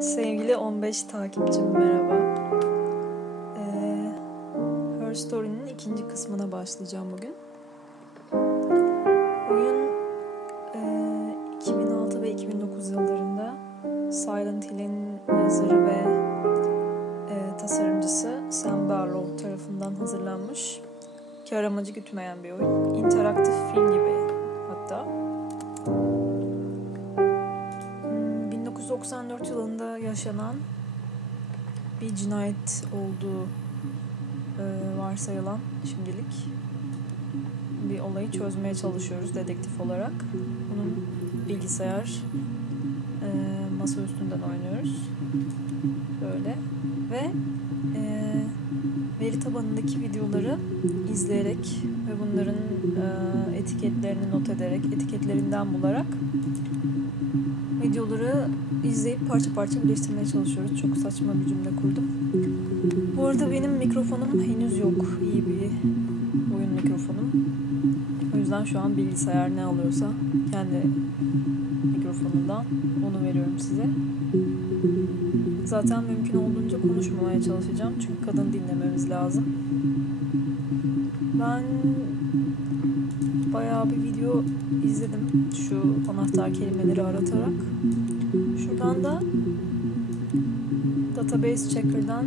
Sevgili 15 takipçim merhaba. Her Story'nin ikinci kısmına başlayacağım bugün. Oyun 2006 ve 2009 yıllarında Silent Hill'in yazarı ve tasarımcısı Sam Barlow tarafından hazırlanmış. Kar amacı gütmeyen bir oyun. İnteraktif film gibi hatta. 1994 yılında yaşanan bir cinayet olduğu varsayılan şimdilik bir olayı çözmeye çalışıyoruz dedektif olarak. Bunun bilgisayar masa üstünden oynuyoruz. Böyle ve veritabanındaki videoları izleyerek ve bunların etiketlerini not ederek, etiketlerinden bularak videoları izleyip parça parça birleştirmeye çalışıyoruz. Çok saçma bir cümle kurdum. Bu arada benim mikrofonum henüz yok. İyi bir oyun mikrofonum. O yüzden şu an bilgisayar ne alıyorsa kendi mikrofonundan onu veriyorum size. Zaten mümkün olduğunca konuşmamaya çalışacağım. Çünkü kadın dinlememiz lazım. Ben bayağı bir video izledim şu anahtar kelimeleri aratarak. Şuradan da Database Checker'dan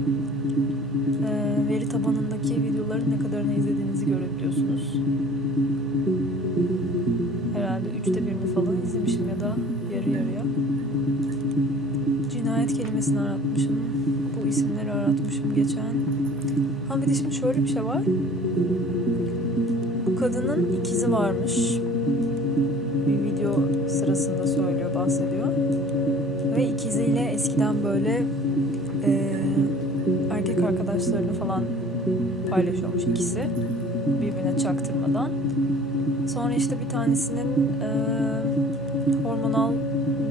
veri tabanındaki videoların ne kadarını izlediğinizi görebiliyorsunuz. Herhalde 1/3 falan izlemişim ya da yarı yarıya. Cinayet kelimesini aratmışım. Bu isimleri aratmışım geçen. Bir de şimdi şöyle bir şey var. Bu kadının ikizi varmış. Bir video sırasında söylüyor, bahsediyor. Ve ikiziyle eskiden böyle erkek arkadaşlarını falan paylaşıyormuş ikisi. Birbirine çaktırmadan. Sonra işte bir tanesinin hormonal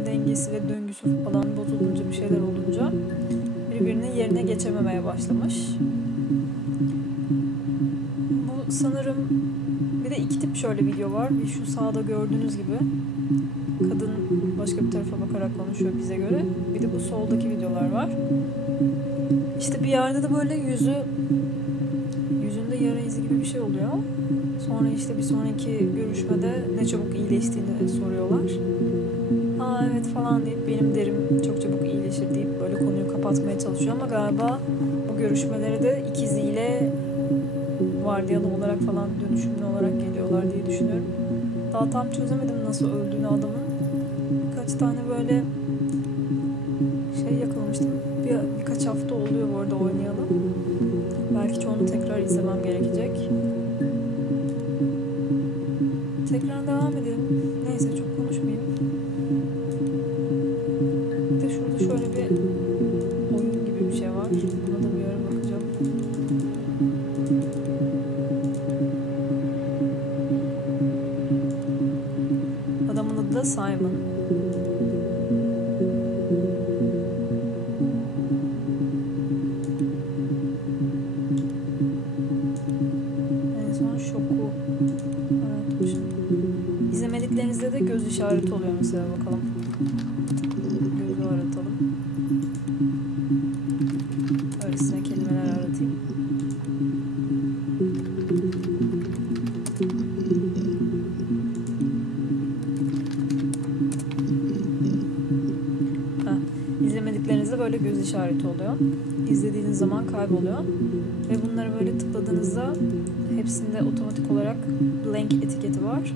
dengesi ve döngüsü falan bozulunca, bir şeyler olunca birbirinin yerine geçememeye başlamış. Bu sanırım bir de iki tip şöyle video var. Bir şu sağda gördüğünüz gibi kadın başka bir tarafa bakarak konuşuyor bize göre. Bir de bu soldaki videolar var. İşte bir yerde de böyle yüzünde yara izi gibi bir şey oluyor. Sonra işte bir sonraki görüşmede ne çabuk iyileştiğini soruyorlar. Evet falan deyip benim derim çok çabuk iyileşir deyip böyle konuyu kapatmaya çalışıyor ama galiba bu görüşmelere de ikiziyle vardiyalı olarak falan dönüşümlü olarak geliyorlar diye düşünüyorum. Daha tam çözemedim nasıl öldüğünü adamın. Birkaç tane böyle yakalamıştım. Birkaç hafta oluyor bu arada oynayalım. Belki çoğunu tekrar izlemem gerekecek. Tekrar devam edelim. Neyse çok konuşmayayım. Bir de şurada şöyle bir oyun gibi bir şey var. Buna da bir ara bakacağım. Adamın adı da Simon. En son şoku aratmışım. İzlemediklerinizde de göz işareti oluyor mesela, bakalım. Gözü aratalım. Öylesine kelimeler aratayım. İzlemediklerinizde böyle göz işareti oluyor. İzlediğiniz zaman kayboluyor. Ve bunları böyle tıkladığınızda hepsinde otomatik olarak blank etiketi var.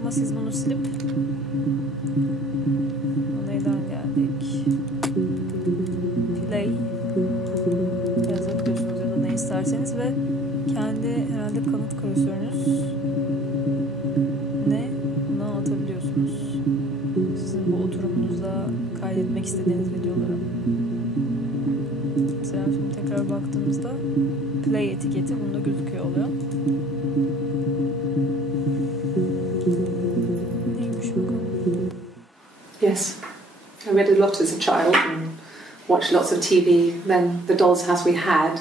Ama siz bunu silip neyden geldik? Play yazabiliyorsunuz ya da ne isterseniz ve kendi herhalde kanıt klasörünüz ne buna atabiliyorsunuz. Sizin bu oturumunuzda kaydetmek istediğiniz videoları. Mesela şimdi tekrar baktığımızda play etiketi bunda gözüküyor oluyor. Neymiş bakalım? Yes, I read a lot as a child and watched lots of TV. Then the doll's house we had,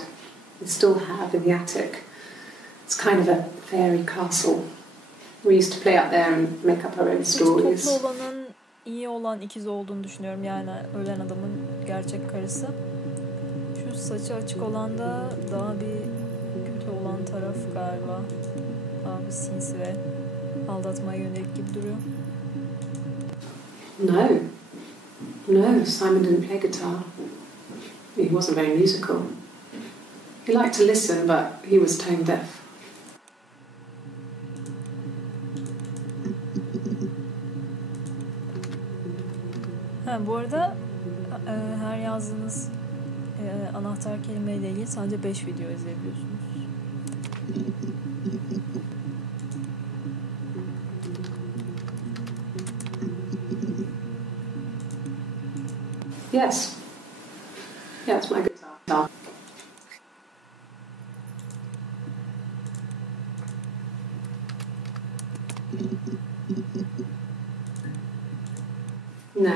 we still have in the attic. It's kind of a fairy castle. We used to play up there and make up our own stories. Toplu olanın iyi olan ikiz olduğunu düşünüyorum. Yani ölen adamın gerçek karısı. Şu saçı açık olan da daha bir kötü olan taraf galiba. Daha bir sinsi ve aldatmaya yönelik gibi duruyor. No, Simon didn't play guitar. He wasn't very musical. He liked to listen, but he was tone deaf. Bu arada her yazdığınız anahtar kelimeyle ilgili sadece 5 video izleyebiliyorsunuz. Yes. Yeah, it's my guitar. No,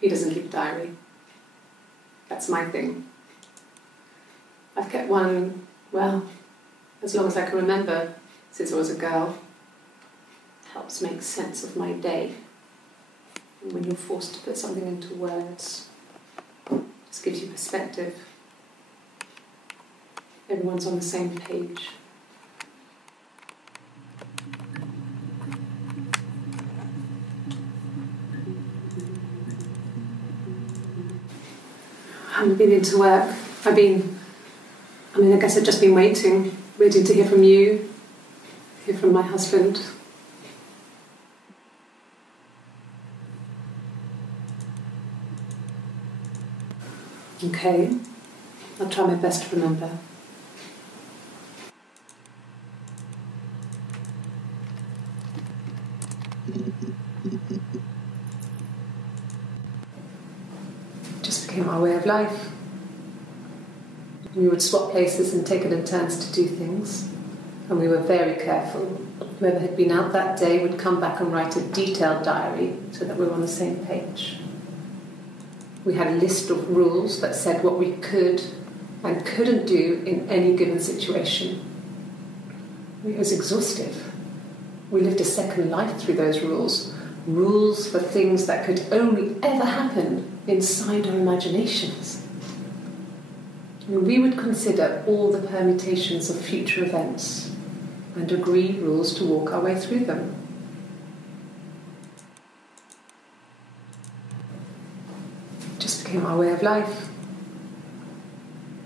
he doesn't keep a diary. That's my thing. I've kept one, well, as long as I can remember, since I was a girl. It helps make sense of my day. And when you're forced to put something into words, it just gives you perspective. Everyone's on the same page. I haven't been into work. I guess I've just been waiting to hear from you, hear from my husband. Okay, I'll try my best to remember. It just became our way of life. We would swap places and take it in turns to do things, and we were very careful. Whoever had been out that day would come back and write a detailed diary so that we were on the same page. We had a list of rules that said what we could and couldn't do in any given situation. It was exhaustive. We lived a second life through those rules. Rules for things that could only ever happen inside our imaginations. We would consider all the permutations of future events and agree rules to walk our way through them. It just became our way of life.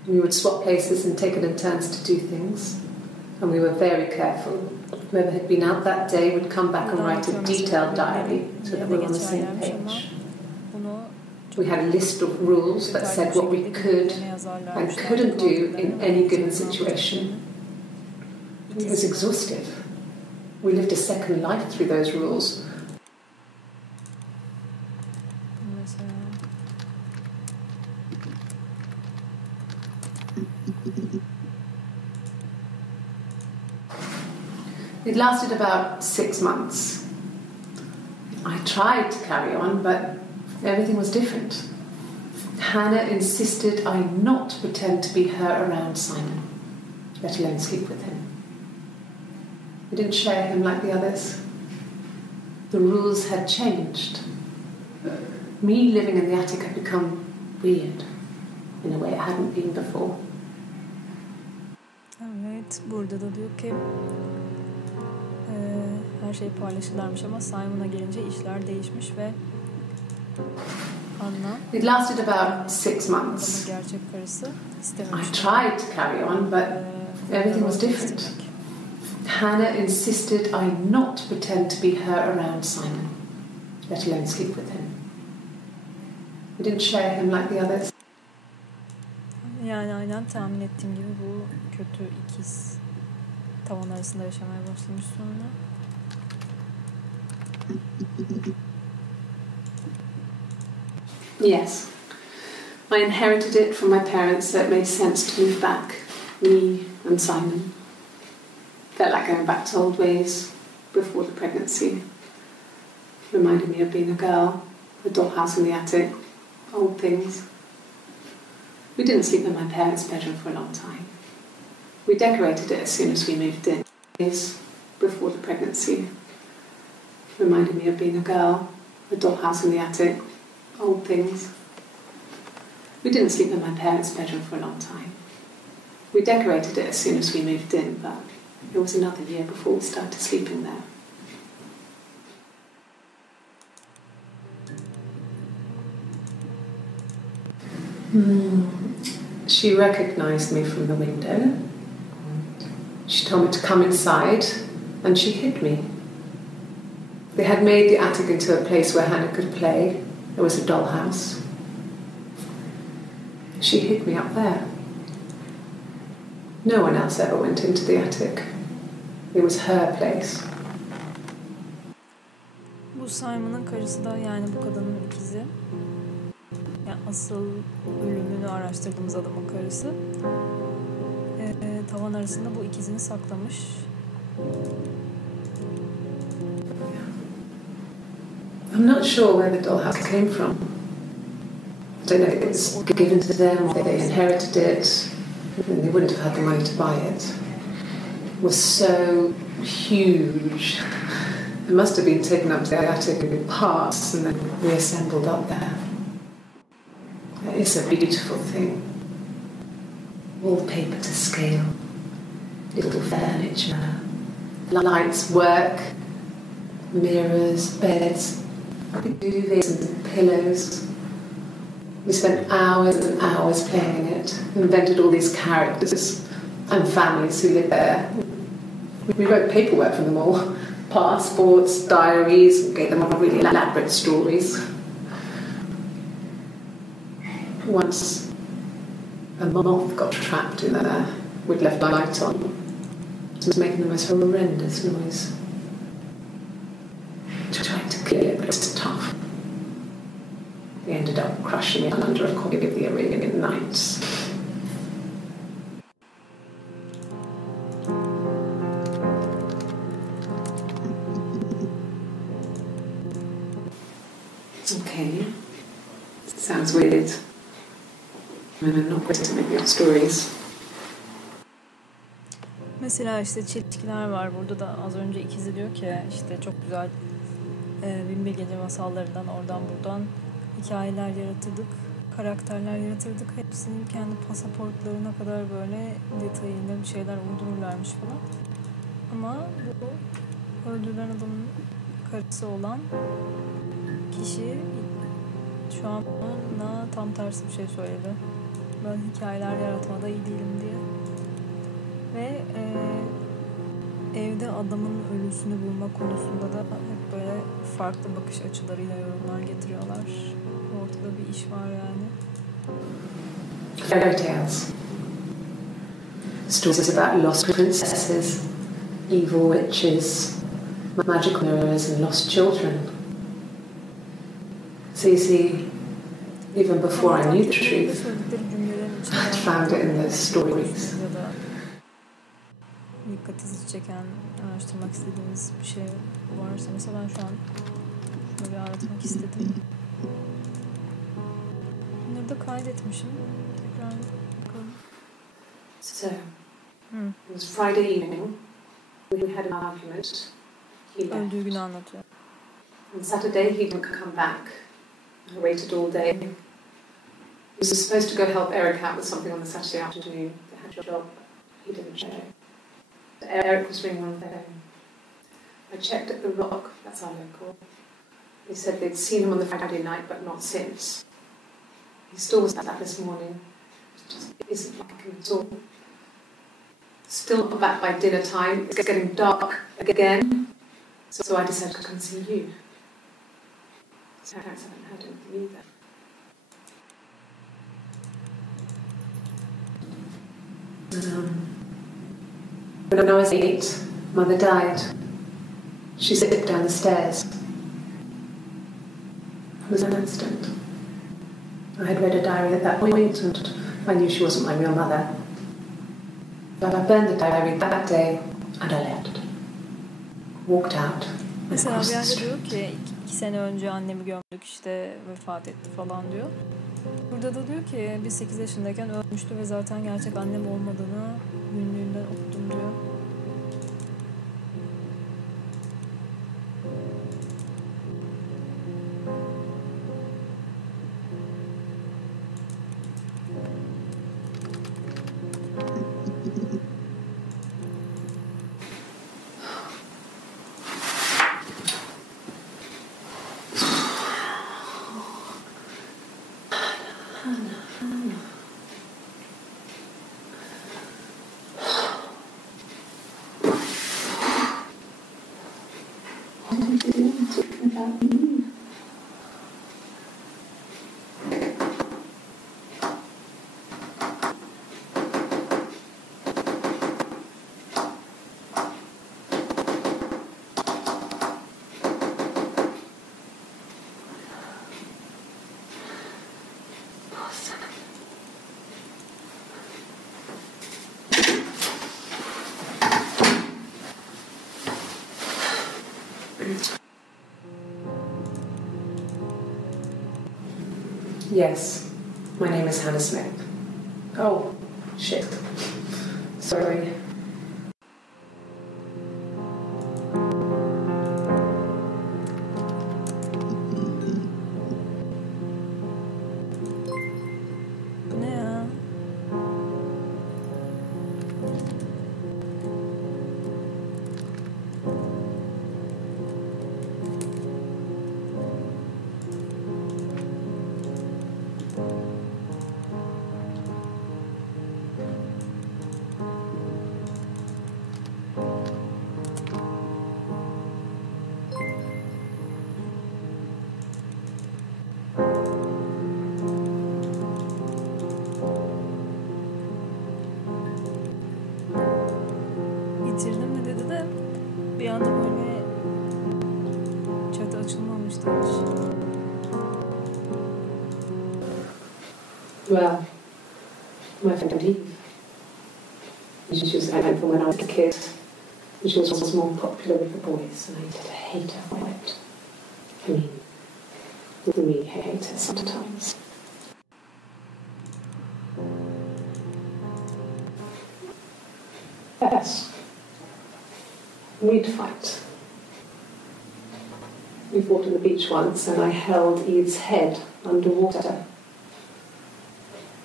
We would swap places and take it in turns to do things, and we were very careful. Whoever had been out that day would come back and write a detailed diary so that we were on the same page. We had a list of rules that said what we could and couldn't do in any given situation. It was exhaustive. We lived a second life through those rules. It lasted about 6 months. I tried to carry on, but everything was different. Hannah insisted I not pretend to be her around Simon, let alone sleep with him. We didn't share him like the others. The rules had changed. Me living in the attic had become weird in a way it hadn't been before. Evet, burada da diyor ki her şey paylaşırlarmış ama Simon'a gelince işler değişmiş ve Anna, it lasted about 6 months. Gerçek karısı istememiş. I tried to carry on, but everything was different. Hannah insisted I not pretend to be her around Simon, let alone sleep with him. We didn't share him like the others. Yani aynen tahmin ettiğim gibi bu kötü ikiz tavan arasında yaşamaya başlamış sonra. Yes. I inherited it from my parents, so it made sense to move back. Me and Simon. Felt like going back to old ways before the pregnancy. Reminded me of being a girl, a dollhouse in the attic, old things. We didn't sleep in my parents' bedroom for a long time. We decorated it as soon as we moved in. Days before the pregnancy. Reminded me of being a girl, The dollhouse in the attic, old things. We didn't sleep in my parents' bedroom for a long time. We decorated it as soon as we moved in, but it was another year before we started sleeping there. She recognized me from the window. She told me to come inside, and she hid me. They had made the attic into a place where Hannah could play. There was a dollhouse. She hid me up there. No one else ever went into the attic. It was her place. Bu Simon'ın karısı da, yani bu kadının ikizi. Yani asıl ölümünü araştırdığımız adamın karısı. Tavan arasında bu ikizini saklamış. I'm not sure where the dollhouse came from. I don't know if it was given to them or they inherited it. And they wouldn't have had the money to buy it. It was so huge. It must have been taken up to the attic in parts and then reassembled up there. It's a beautiful thing. Wallpaper to scale. Little furniture. Lights work. Mirrors, beds. Duvets and pillows. We spent hours and hours playing it, invented all these characters and families who lived there. We wrote paperwork for them all, passports, diaries, and gave them all really elaborate stories. Once a moth got trapped in there. We'd left the light on. It was making the most horrendous noise. Trying to kill it, but it's tough. We ended up crushing it under a copy of the Arabian Nights. Okay. Sounds weird. I'm not great to make up stories. Mesela işte çelişkiler var. Burada da az önce ikizi diyor ki işte çok güzel Binbir Gece masallarından oradan buradan hikayeler yaratırdık, karakterler yaratırdık. Hepsinin kendi pasaportlarına kadar böyle detayında bir şeyler uydururlarmış falan. Ama bu öldürülen adamın karısı olan kişi şu an bana tam tersi bir şey söyledi. Ben hikayeler yaratmada iyi değilim diye. Ve evde adamın ölüsünü bulma konusunda da hep böyle farklı bakış açılarıyla yorumlar getiriyorlar. Ortada bir iş var yani. Fairy tales. Stories about lost princesses, evil witches, magic mirrors and lost children. So you see, even before I knew the truth, I'd found it in those stories. Dikkatinizi çeken, araştırmak istediğiniz bir şey varsa, mesela ben şu an şunu bir aratmak istedim. Bunları da kaydetmişim. Tekrar bakalım. So, it was Friday evening. We had an argument. He left. Öldüğü günü anlatıyor. On Saturday he didn't come back. I waited all day. He was supposed to go help Eric out with something on the Saturday afternoon. They had a job. He didn't show. Eric was ringing on the phone. I checked at the Rock, that's our local. They said they'd seen him on the Friday night, but not since. He still was like that this morning. It just isn't like him at all. Still not back by dinner time. It's getting dark again. So I decided to come and see you. His parents haven't heard anything either. When I was 8, Mother died. She slipped down the stairs. It was an accident. I had read a diary at that point and I knew she wasn't my real mother. But I burned the diary that day and I left. Walked out. Mesela bir yerde diyor ki 2 sene önce annemi gömdük, işte vefat etti falan diyor. Burada da diyor ki biz 8 yaşındayken ölmüştü ve zaten gerçek annem olmadığını günlüğünden okudum diyor. Yes, my name is Hannah Smith. Oh, shit. Sorry. Bu ne ya? Bitirdim mi dedi de bir anda böyle chat açılmamıştı hiç. Well, my friend Eve. She was married from when I was a kid. She was more popular with the boys, and I did hate her for it. I mean, really hate her sometimes. Yes. We'd fight. We fought on the beach once, and I held Eve's head underwater.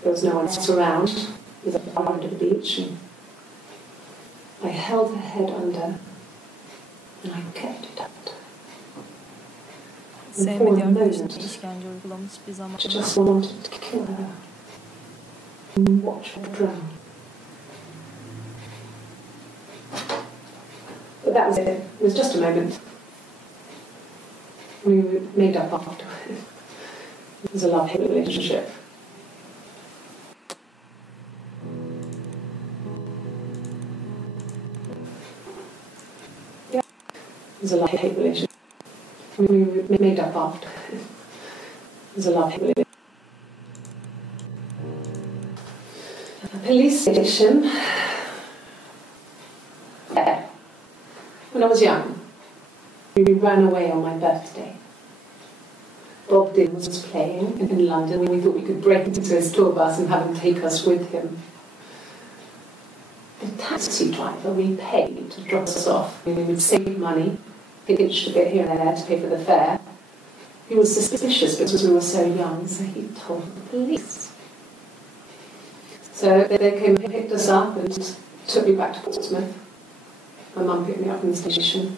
There was no one else around. It was under the beach, and I held her head under, and I kept it up. And for a Sevmediği arkadaşına moment, işkence uygulamış bir zaman. I just wanted to kill her and watch her drown. But that was it. It was just a moment. We made up after. It was a love-hate relationship. Yeah, it was a love-hate relationship. We made up after. It was a love-hate relationship. A police station. Yeah. When I was young, we ran away on my birthday. Bob Dylan was playing in London, and we thought we could break into his tour bus and have him take us with him. The taxi driver we paid to drop us off. We would save money, hitched a bit here and there to pay for the fare. He was suspicious because we were so young, so he told the police. So they came and picked us up and took me back to Portsmouth. My mum picked me up from the station,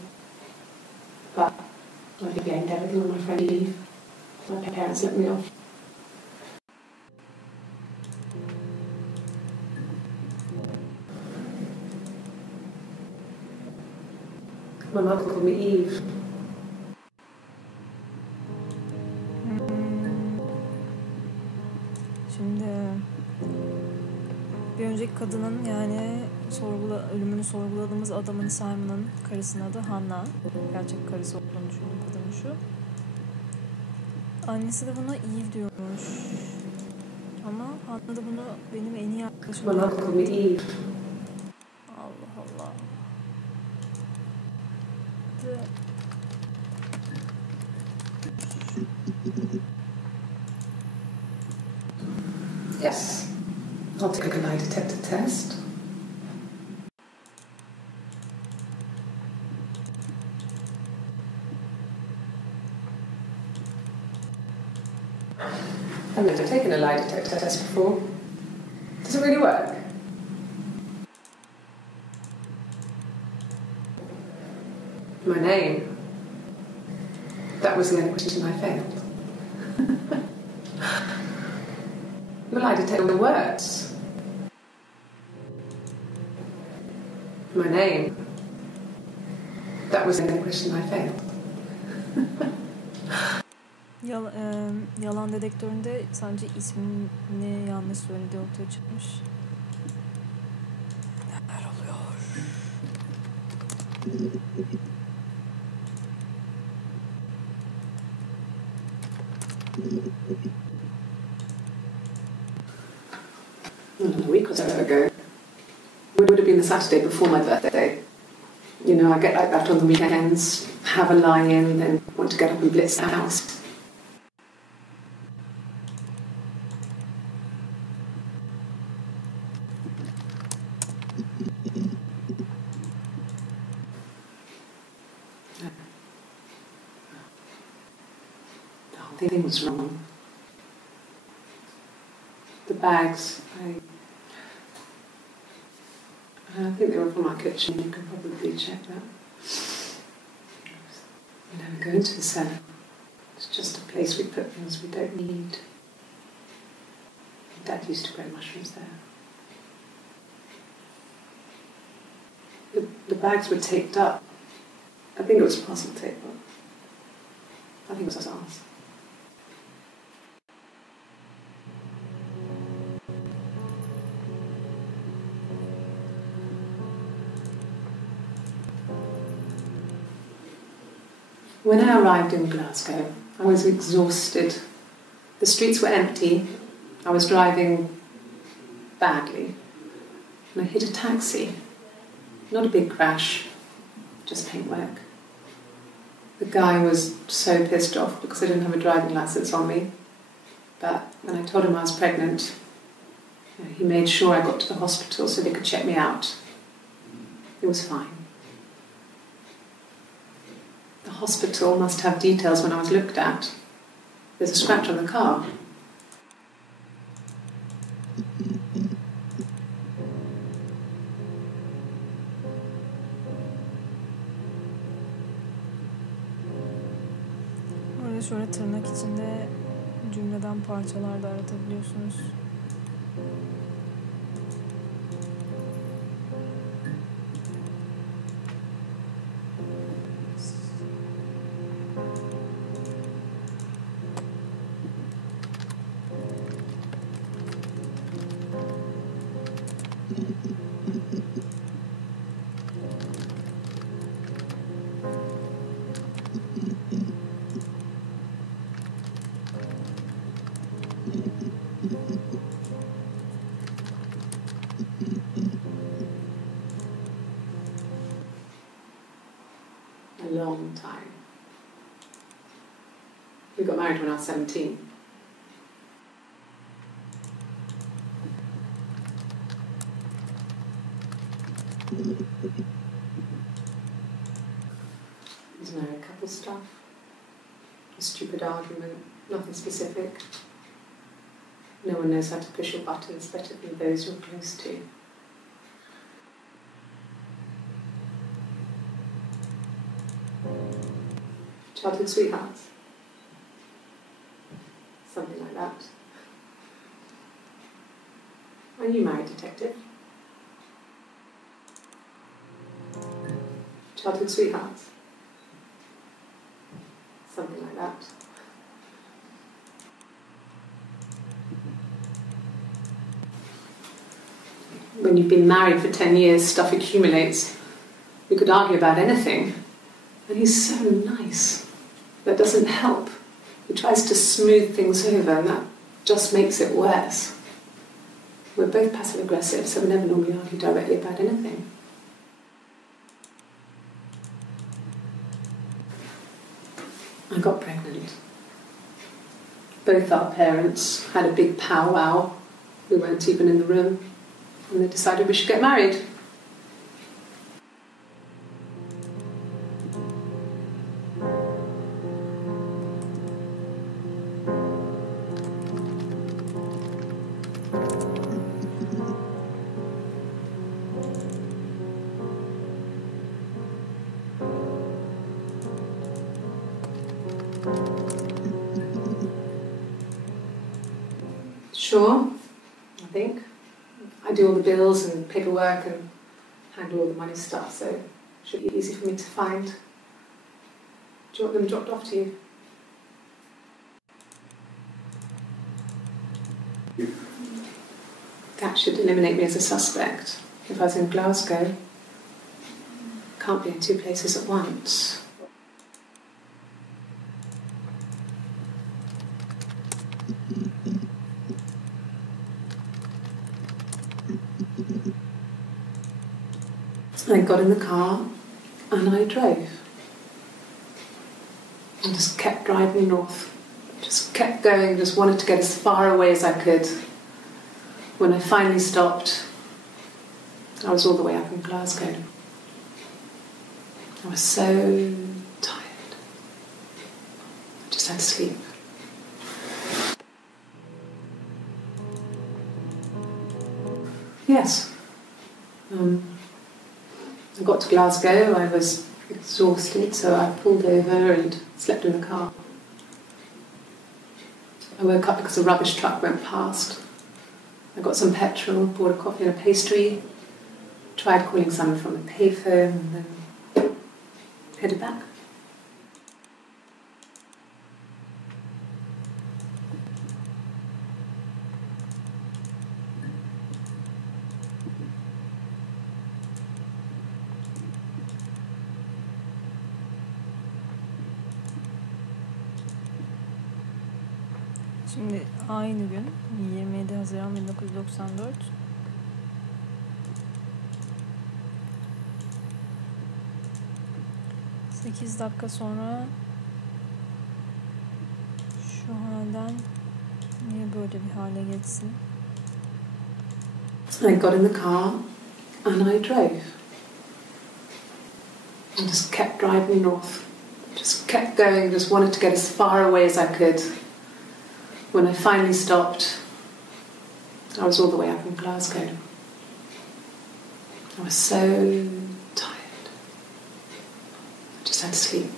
but I blamed everything on my friend Eve. My parents let me off. My mum called me Eve. Şimdi bir önceki kadının yani ölümünü sorguladığımız adamın Simon'ın karısının adı Hannah. Gerçek karısı olduğunu düşündüm kadının şu. Annesi de buna Eve diyormuş. Ama Hannah da bunu benim en iyi arkadaşım. My mum called me Eve. Allah Allah. Yes. I'll take a lie detector test. I've never taken a lie detector test before. Does it really work? My name. That was the only question I failed. Well, I detect the words. My name. That was the question I failed. Yalan dedektöründe sadece ismini yanlış söylediği ortaya çıkmış. Neler oluyor? A week or so ago. It would have been the Saturday before my birthday. You know, I get like that on the weekends, have a lie-in, then want to get up and blitz the house. The whole thing was wrong. The bags, I think they were from our kitchen, you can probably check that. We never go into the cellar. It's just a place we put things we don't need. Dad used to grow mushrooms there. The bags were taped up. I think it was parcel tape, but I think it was ours. When I arrived in Glasgow, I was exhausted. The streets were empty. I was driving badly. And I hit a taxi. Not a big crash, just paintwork. The guy was so pissed off because I didn't have a driving license on me. But when I told him I was pregnant, he made sure I got to the hospital so they could check me out. It was fine. The hospital must have details when I was looked at. There's a scratch on the car. Orada şöyle tırnak içinde cümleden parçalar da aratabiliyorsunuz. A long time. We got married when I was 17. There's married couple stuff, a stupid argument, nothing specific. No one knows how to push your buttons better than those you're close to. Childhood sweethearts. Something like that. Are you married, detective? Childhood sweethearts. Something like that. When you've been married for 10 years, stuff accumulates. You could argue about anything. And he's so nice. That doesn't help. He tries to smooth things over, and that just makes it worse. We're both passive-aggressive, so we never normally argue directly about anything. I got pregnant. Both our parents had a big powwow. We weren't even in the room. And they decided we should get married. Sure. think. I do all the bills and paperwork and handle all the money stuff, so it should be easy for me to find. Do you want them dropped off to you? That should eliminate me as a suspect. If I was in Glasgow, can't be in two places at once. I got in the car and I drove. I just kept driving north. Just kept going, just wanted to get as far away as I could. When I finally stopped, I was all the way up in Glasgow. I was so tired. I just had to sleep. Yes. I got to Glasgow, I was exhausted, so I pulled over and slept in the car. I woke up because a rubbish truck went past. I got some petrol, bought a coffee and a pastry, tried calling someone from the payphone, and then headed back. Şimdi aynı gün 27 Haziran 1994 8 dakika sonra şu halden niye böyle bir hale geçsin? I got in the car and I drove. I just kept driving north. Just kept going, just wanted to get as far away as I could. When I finally stopped, I was all the way up in Glasgow. I was so tired. I just had to sleep.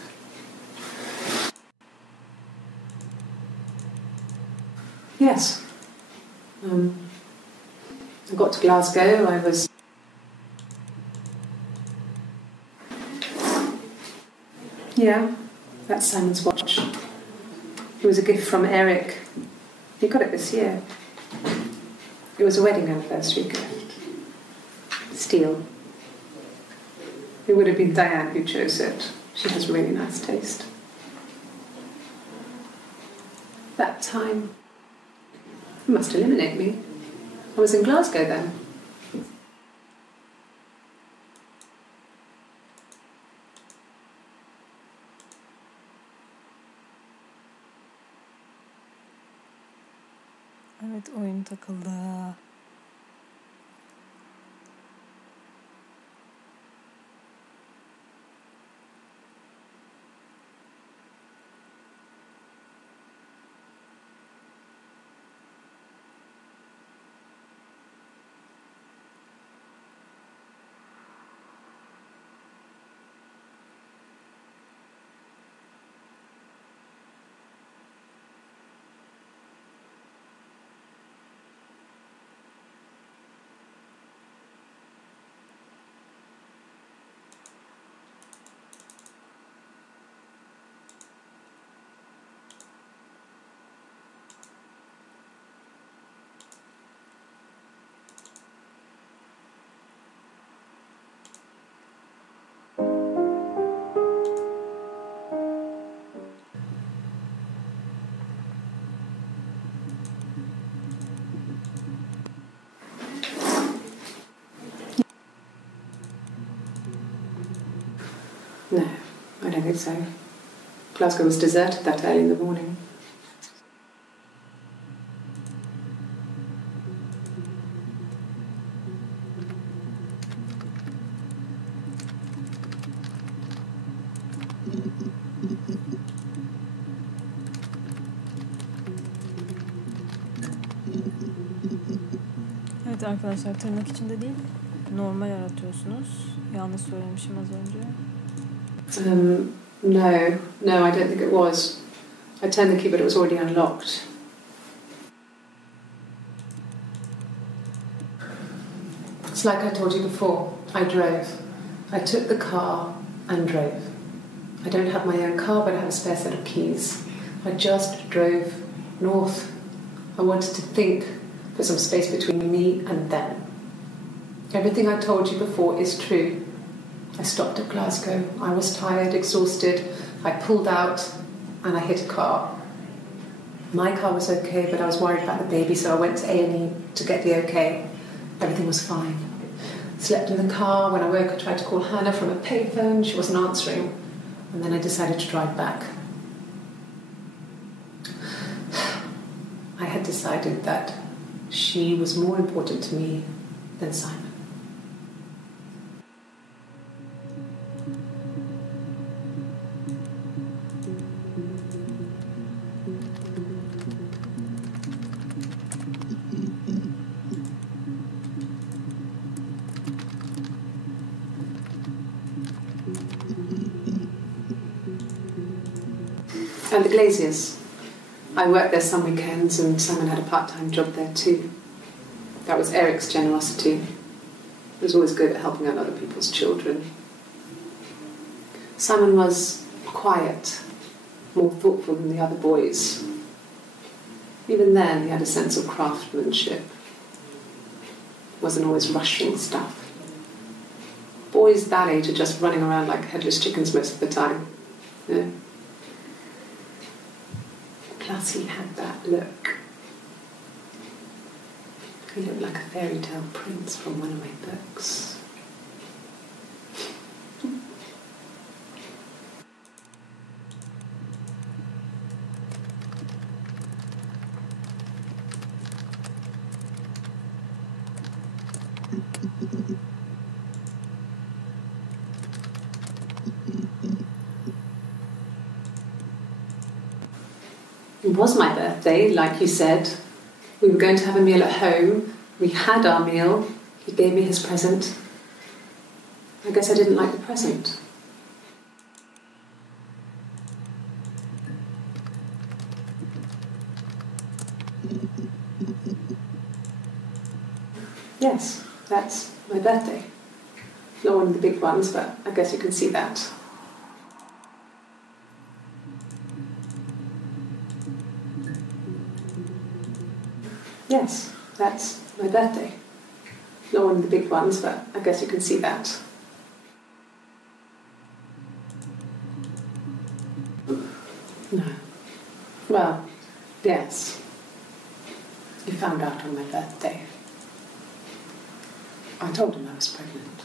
Yes. I got to Glasgow, I was... Yeah, that's Simon's watch. It was a gift from Eric. He got it this year. It was a wedding anniversary gift. Steel. It would have been Diane who chose it. She has really nice taste. That time, it must eliminate me. I was in Glasgow then. Evet, oyun takıldı. No, I don't think so. Glasgow was deserted that early in the morning. Evet arkadaşlar, tırnak içinde değil, normal aratıyorsunuz. Yanlış söylemişim az önce. No, I don't think it was. I turned the key, but it was already unlocked. It's like I told you before, I drove. I took the car and drove. I don't have my own car, but I have a spare set of keys. I just drove north. I wanted to think, put some space between me and them. Everything I told you before is true. I stopped at Glasgow. I was tired, exhausted. I pulled out and I hit a car. My car was okay, but I was worried about the baby, so I went to A&E to get the okay. Everything was fine. Slept in the car. When I woke, I tried to call Hannah from a payphone. She wasn't answering. And then I decided to drive back. I had decided that she was more important to me than Simon. And the Glaziers. I worked there some weekends and Simon had a part-time job there too. That was Eric's generosity. He was always good at helping out other people's children. Simon was quiet, more thoughtful than the other boys. Even then, he had a sense of craftsmanship. Wasn't always rushing stuff. Boys that age are just running around like headless chickens most of the time. You know? Plus he had that look. He looked like a fairy tale prince from one of my books. It was my birthday, like you said. We were going to have a meal at home. We had our meal. He gave me his present. I guess I didn't like the present. Yes, that's my birthday. Not one of the big ones, but I guess you can see that. Yes, that's my birthday. Not one of the big ones, but I guess you can see that. No. Well, yes. He found out on my birthday. I told him I was pregnant.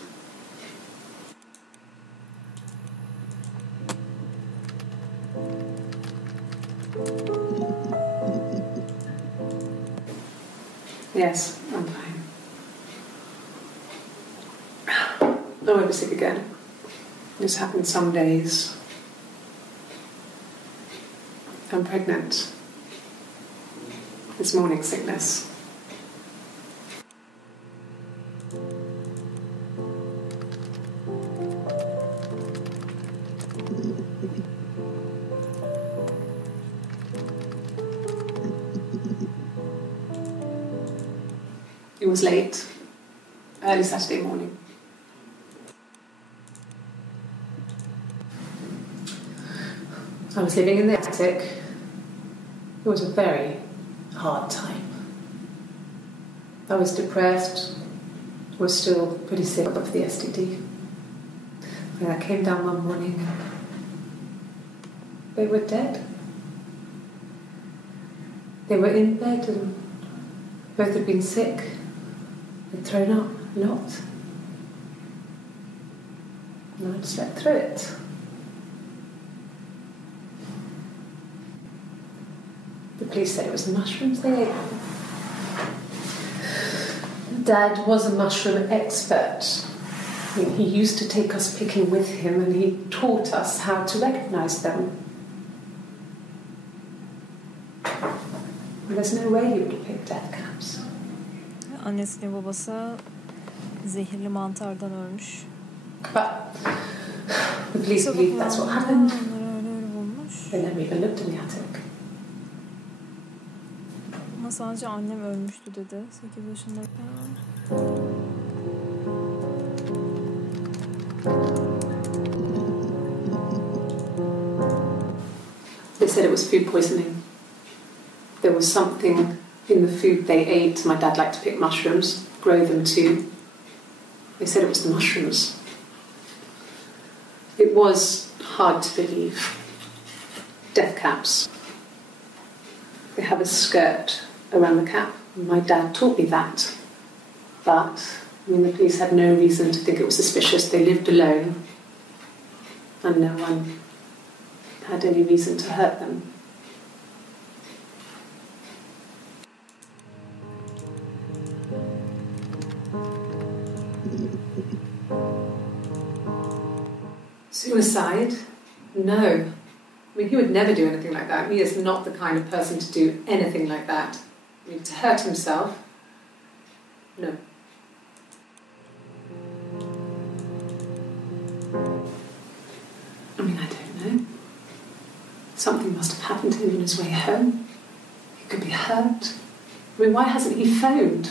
Yes, I'm fine. I won't be sick again. This happens some days. I'm pregnant. It's morning sickness. It was late, early Saturday morning. I was living in the attic. It was a very hard time. I was depressed, was still pretty sick of the STD. And I came down one morning and they were dead. They were in bed and both had been sick. They'd thrown up a lot. And I'd slept through it. The police said it was the mushrooms they ate. Dad was a mushroom expert. He used to take us picking with him and he taught us how to recognise them. And there's no way he would have picked death caps. Annesiyle babası zehirli mantardan ölmüş. But the police believe that's what happened. Öyle bulmuş. They never even looked in the attic. Ama sadece annem ölmüştü dedi 8 yaşındayken. They said it was food poisoning. There was something in the food they ate. My dad liked to pick mushrooms, grow them too. They said it was the mushrooms. It was hard to believe. Death caps. They have a skirt around the cap. My dad taught me that. But, the police had no reason to think it was suspicious. They lived alone. And no one had any reason to hurt them. Suicide? No. He would never do anything like that. He is not the kind of person to do anything like that. To hurt himself? No. I don't know. Something must have happened to him on his way home. He could be hurt. Why hasn't he phoned?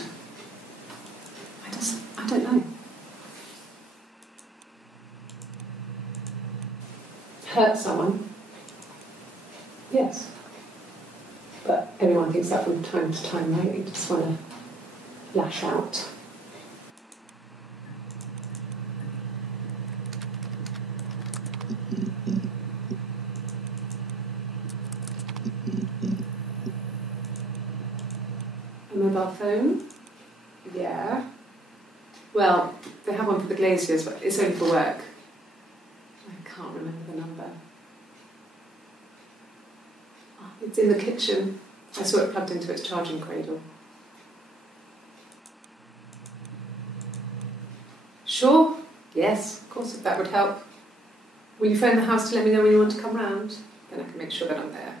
I don't know. Hurt someone? Yes. But everyone thinks that from time to time, right? You just want to lash out. A mobile phone? Yeah. Well, they have one for the glaziers, but it's only for work. I can't remember the number. It's in the kitchen. I saw it plugged into its charging cradle. Sure? Yes, of course, if that would help. Will you phone the house to let me know when you want to come round? Then I can make sure that I'm there.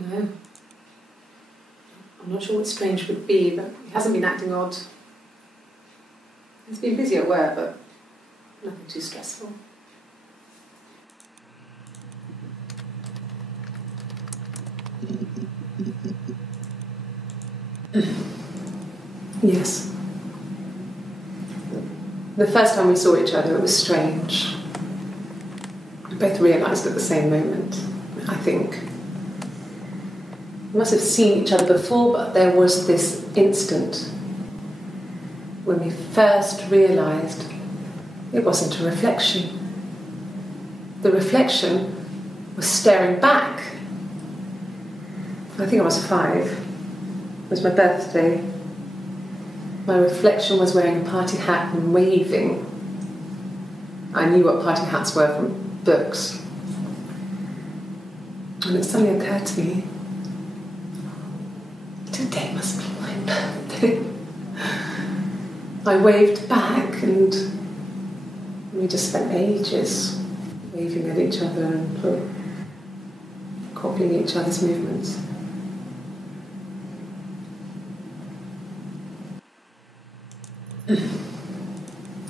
No. I'm not sure what strange would be, but he hasn't been acting odd. He's been busy at work, but nothing too stressful. Yes. The first time we saw each other, it was strange. We both realised at the same moment, I think. We must have seen each other before, but there was this instant when we first realised it wasn't a reflection. The reflection was staring back. I think I was 5. It was my birthday. My reflection was wearing a party hat and waving. I knew what party hats were from books. And it suddenly occurred to me, today must be my birthday. I waved back and we just spent ages waving at each other and copying each other's movements.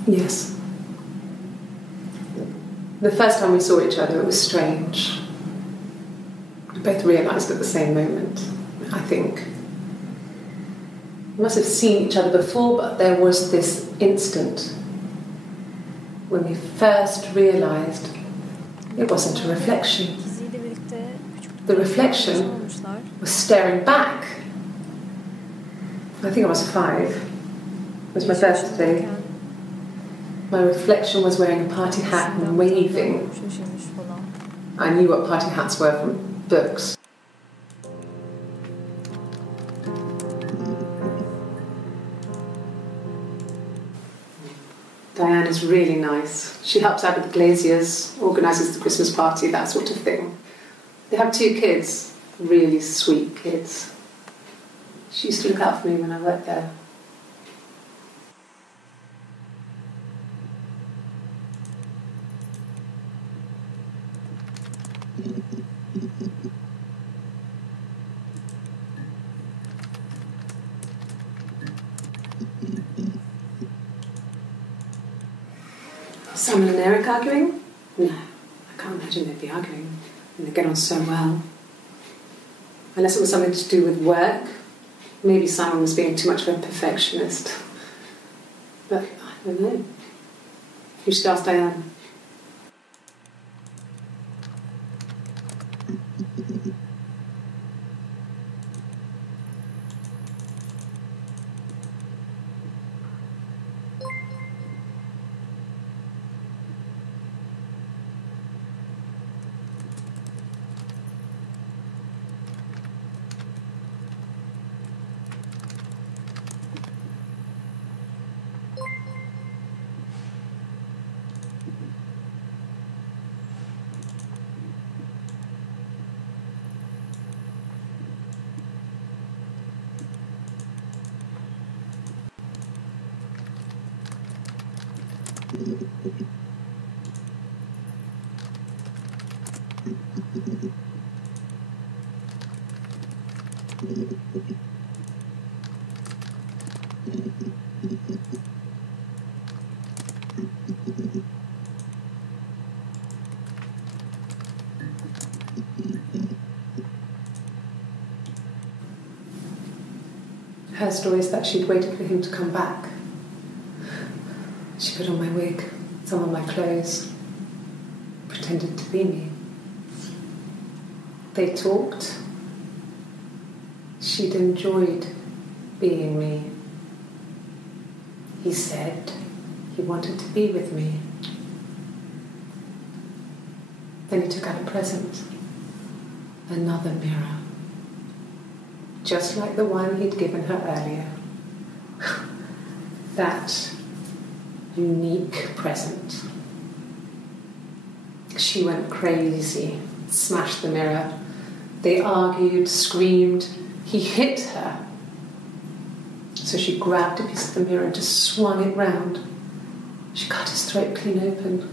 Yes. The first time we saw each other, it was strange. We both realised at the same moment, I think. We must have seen each other before, but there was this instant when we first realised it wasn't a reflection. The reflection was staring back. I think I was 5. It was my birthday. My reflection was wearing a party hat and waving. I knew what party hats were from books. Diane is really nice. She helps out with the glaziers, organises the Christmas party, that sort of thing. They have 2 kids, really sweet kids. She used to look out for me when I worked there. Sam and Eric arguing? No, I can't imagine they'd be arguing. And they get on so well. Unless it was something to do with work. Maybe Simon was being too much of a perfectionist. But I don't know. You should ask Diane. Her story is that she'd waited for him to come back. She put on my wig, some of my clothes, pretended to be me. They talked. She'd enjoyed being me. He said he wanted to be with me. Then he took out a present, another mirror, just like the one he'd given her earlier. That unique present. She went crazy, smashed the mirror. They argued, screamed. He hit her. So she grabbed a piece of the mirror and just swung it round. She cut his throat clean open.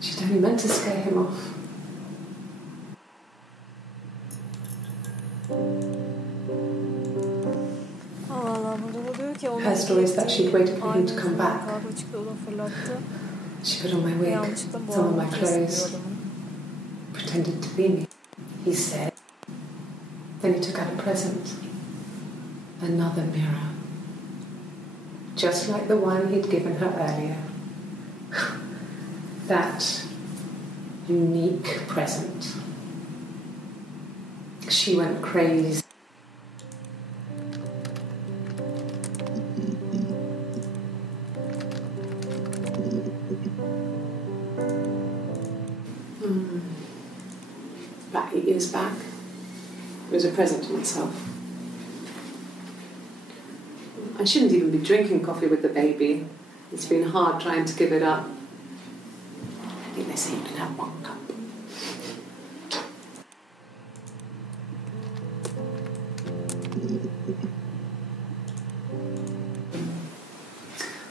She'd only meant to scare him off. Her story is that she'd waited for him to come back. She put on my wig, some of my clothes, pretended to be me. He said. Then he took out a present, another mirror, just like the one he'd given her earlier. That unique present. She went crazy. About 8 years back, it was a present to myself. I shouldn't even be drinking coffee with the baby. It's been hard trying to give it up. I think they say you can have 1 cup.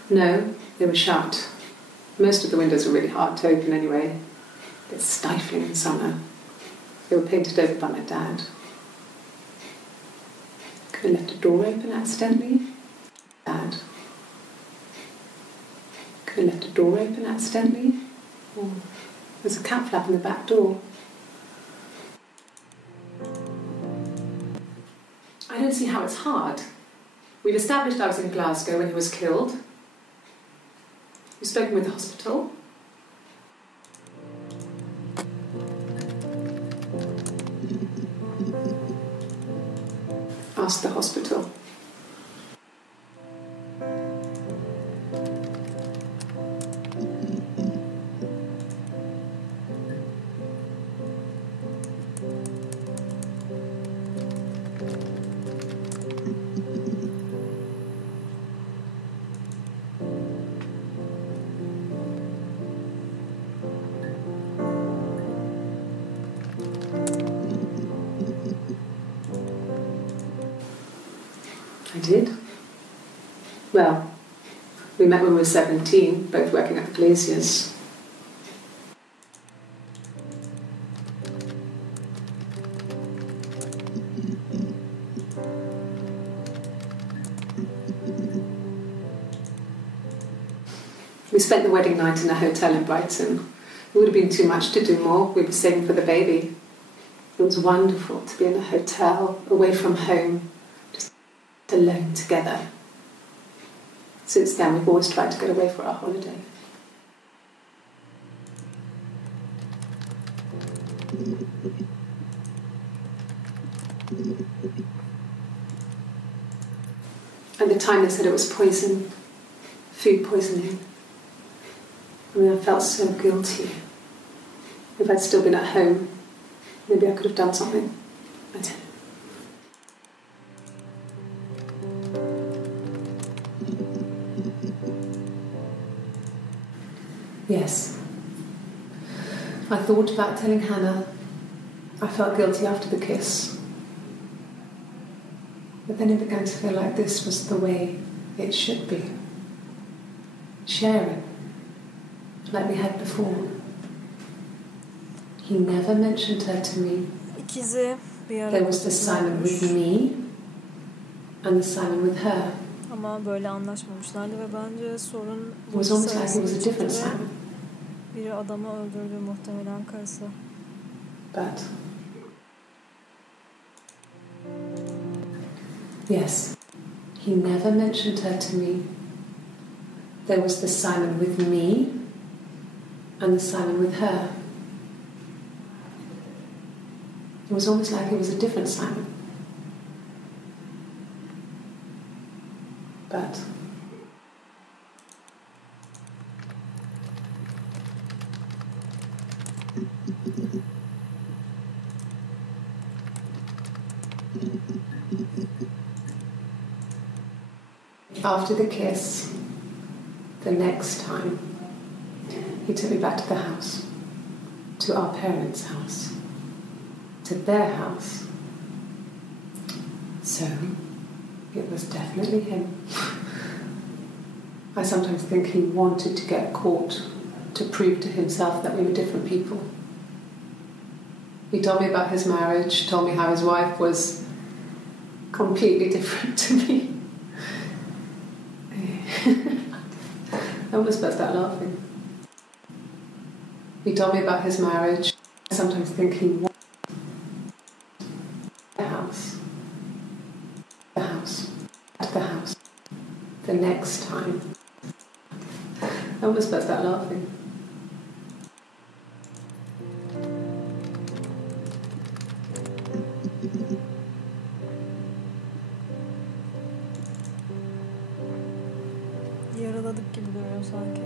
No, they were shut. Most of the windows were really hard to open anyway. It's stifling in summer. They were painted over by my dad. Could have left a door open accidentally. Dad. Could have left a door open accidentally. Or there's a cat flap in the back door. I don't see how it's hard. We've established I was in Glasgow when he was killed. We've spoken with the hospital. Asked the hospital. I did. Well, we met when we were 17, both working at the Glaciers. We spent the wedding night in a hotel in Brighton. It would have been too much to do more. We were saving for the baby. It was wonderful to be in a hotel, away from home, just alone together. Since then, we've always tried to get away for our holiday. At the time, they said it was poison, food poisoning. I mean, I felt so guilty. If I'd still been at home, maybe I could have done something. I didn't. Yes. I thought about telling Hannah. I felt guilty after the kiss. But then it began to feel like this was the way it should be. Sharing, like we had before. He never mentioned her to me. İkizi bir arada. There was the Simon with me and the Simon with her. Ama böyle anlaşmamışlardı ve bence sorun It was almost like it was a different Simon. Biri adamı öldürdü, muhtemelen karısı. But yes, he never mentioned her to me. There was the Simon with me and the Simon with her. It was almost like it was a different Simon. But after the kiss, the next time, he took me back to the house, to our parents' house, to their house. So, it was definitely him. I sometimes think he wanted to get caught to prove to himself that we were different people. He told me about his marriage, told me how his wife was completely different to me. I almost burst out laughing. He told me about his marriage. I sometimes think he wanted the house, the next time. I almost burst out laughing. Yaraladık gibi duruyor sanki.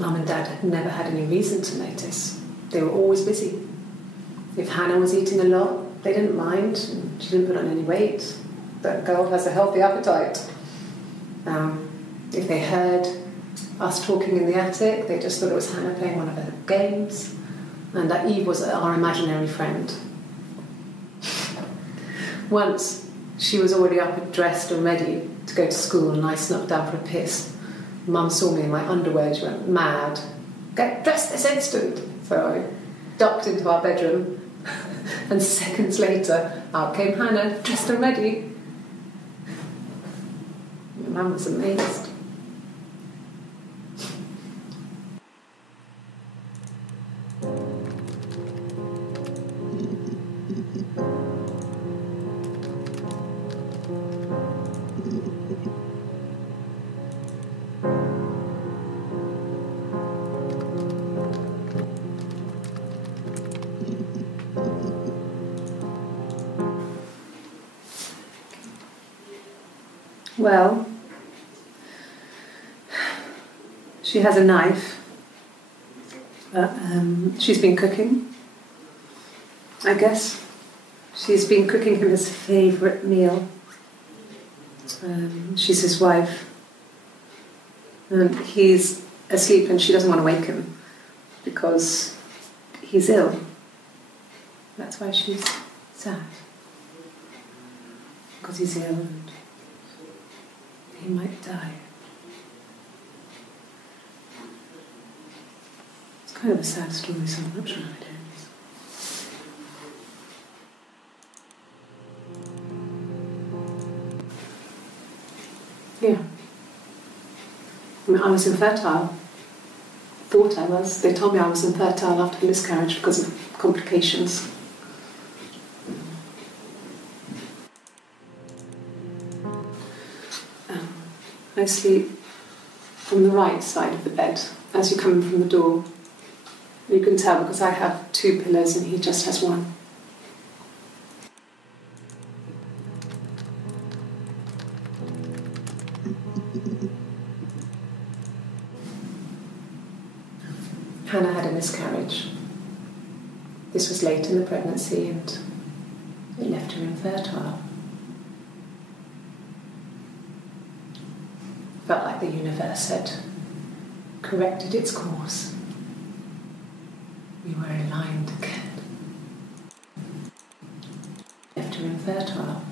Mum and Dad had never had any reason to notice. They were always busy. If Hannah was eating a lot, they didn't mind. She didn't put on any weight. That girl has a healthy appetite. If they heard us talking in the attic, they just thought it was Hannah playing one of her games, and that Eve was our imaginary friend. Once, she was already up and dressed and ready to go to school, and I snuck down for a piss. Mum saw me in my underwear, she went mad. Get dressed this instant! So I ducked into our bedroom, and seconds later, out came Hannah, dressed and ready. Mum was amazed. Well, she has a knife. She's been cooking, I guess. She's been cooking him his favourite meal. She's his wife. And he's asleep and she doesn't want to wake him because he's ill. That's why she's sad. Because he's ill and he might die. It's kind of a sad story so much nowadays. Yeah. I mean, I was infertile. Thought I was. They told me I was infertile after miscarriage because of complications. I sleep on the right side of the bed as you come in from the door. You can tell because I have 2 pillows and he just has 1. Hannah had a miscarriage. This was late in the pregnancy and it left her infertile. Felt like the universe had corrected its course. We were aligned again. Left her infertile.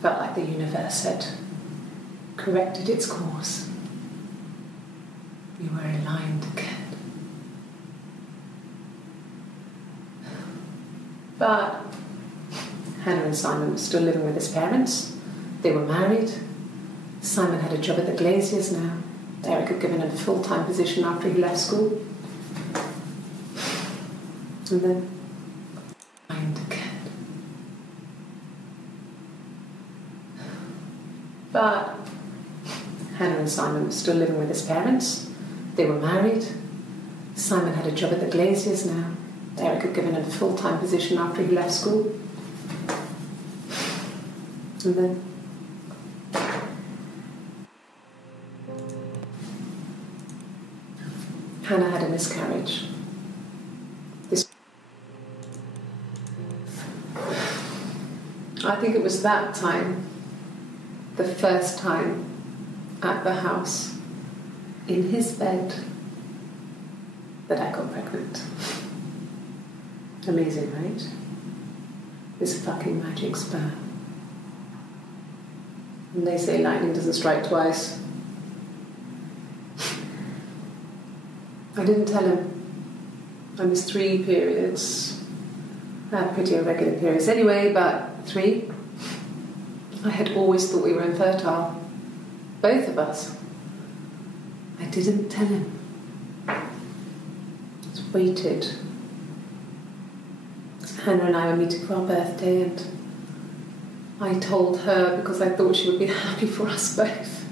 Felt like the universe had corrected its course. We were aligned again. But Hannah and Simon were still living with his parents. They were married. Simon had a job at the Glaziers now. Eric had given him a full-time position after he left school. And then, aligned again. But Hannah and Simon were still living with his parents. They were married. Simon had a job at the Glaziers now. Eric had given him a full-time position after he left school. And then, Hannah had a miscarriage. I think it was that time, the first time at the house, in his bed, that I got pregnant. Amazing, right? This fucking magic sperm. And they say lightning doesn't strike twice. I didn't tell him. I missed 3 periods. I had pretty irregular periods anyway, but 3. I had always thought we were infertile. Both of us. I didn't tell him. Just waited. Hannah and I were meeting for our birthday and I told her because I thought she would be happy for us both.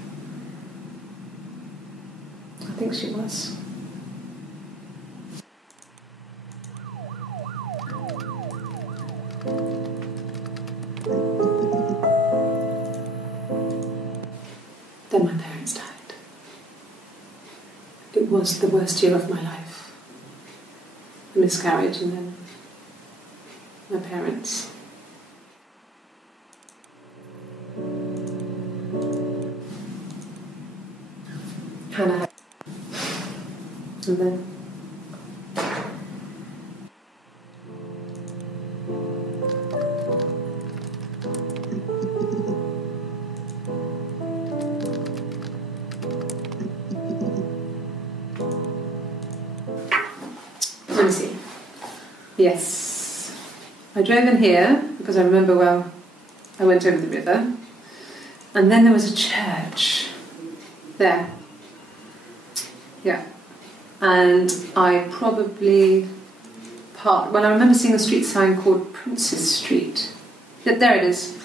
I think she was. Then my parents died. It was the worst year of my life. A miscarriage and then my parents. Hannah had, and then let me see. Yes, I drove in here because I remember well I went over the river and then there was a church there. Yeah, and I probably parked. Well, I remember seeing a street sign called Princess Street. There it is.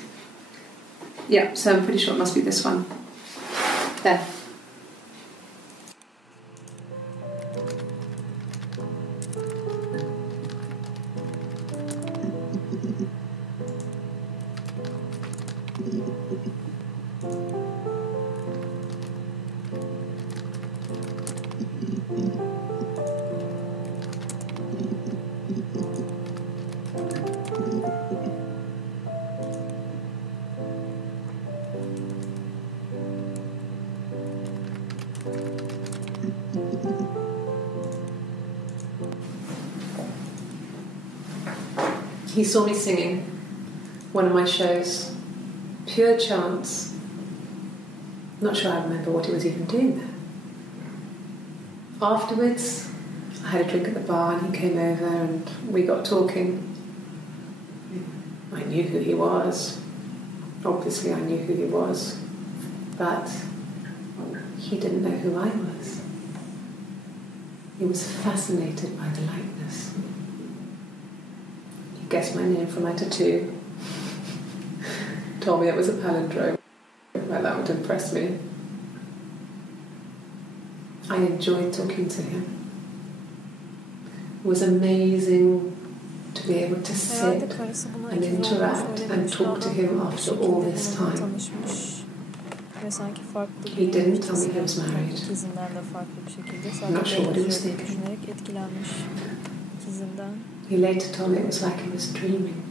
Yeah, so I'm pretty sure it must be this one. There. He saw me singing one of my shows, pure chance. Not sure I remember what he was even doing there. Afterwards, I had a drink at the bar and he came over and we got talking. I knew who he was. Obviously I knew who he was. But he didn't know who I was. He was fascinated by the likeness. He guessed my name from my tattoo. Told me it was a palindrome. Well, that would impress me. I enjoyed talking to him. It was amazing to be able to sit and interact and talk to him after all this time. He didn't tell me he was married. I'm not sure what he was thinking. He later told me it was like he was dreaming.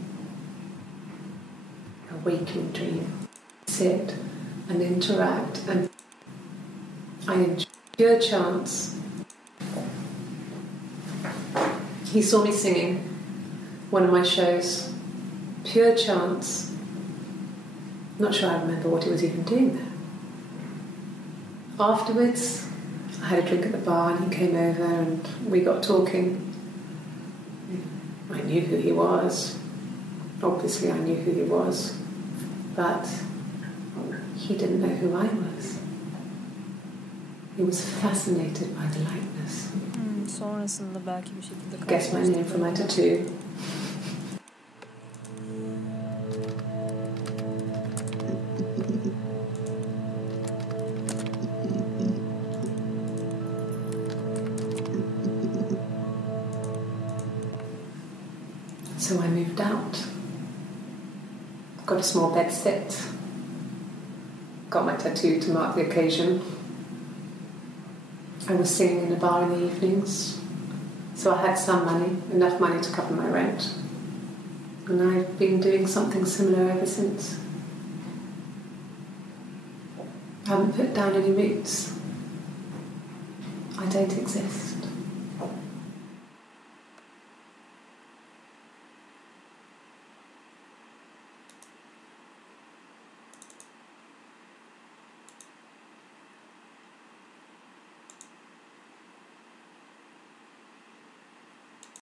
A waking dream. Sit and interact, and I enjoyed pure chance. He saw me singing one of my shows, pure chance. Not sure I remember what he was even doing there. Afterwards, I had a drink at the bar and he came over and we got talking. I knew who he was. Obviously I knew who he was. But he didn't know who I was. He was fascinated by the likeness. Sonrasında belki bir şekilde Guess my name from my tattoo. So I moved out. Got a small bed sit. Got my tattoo to mark the occasion. I was singing in a bar in the evenings, so I had some money, enough money to cover my rent. And I've been doing something similar ever since. I haven't put down any roots. I don't exist.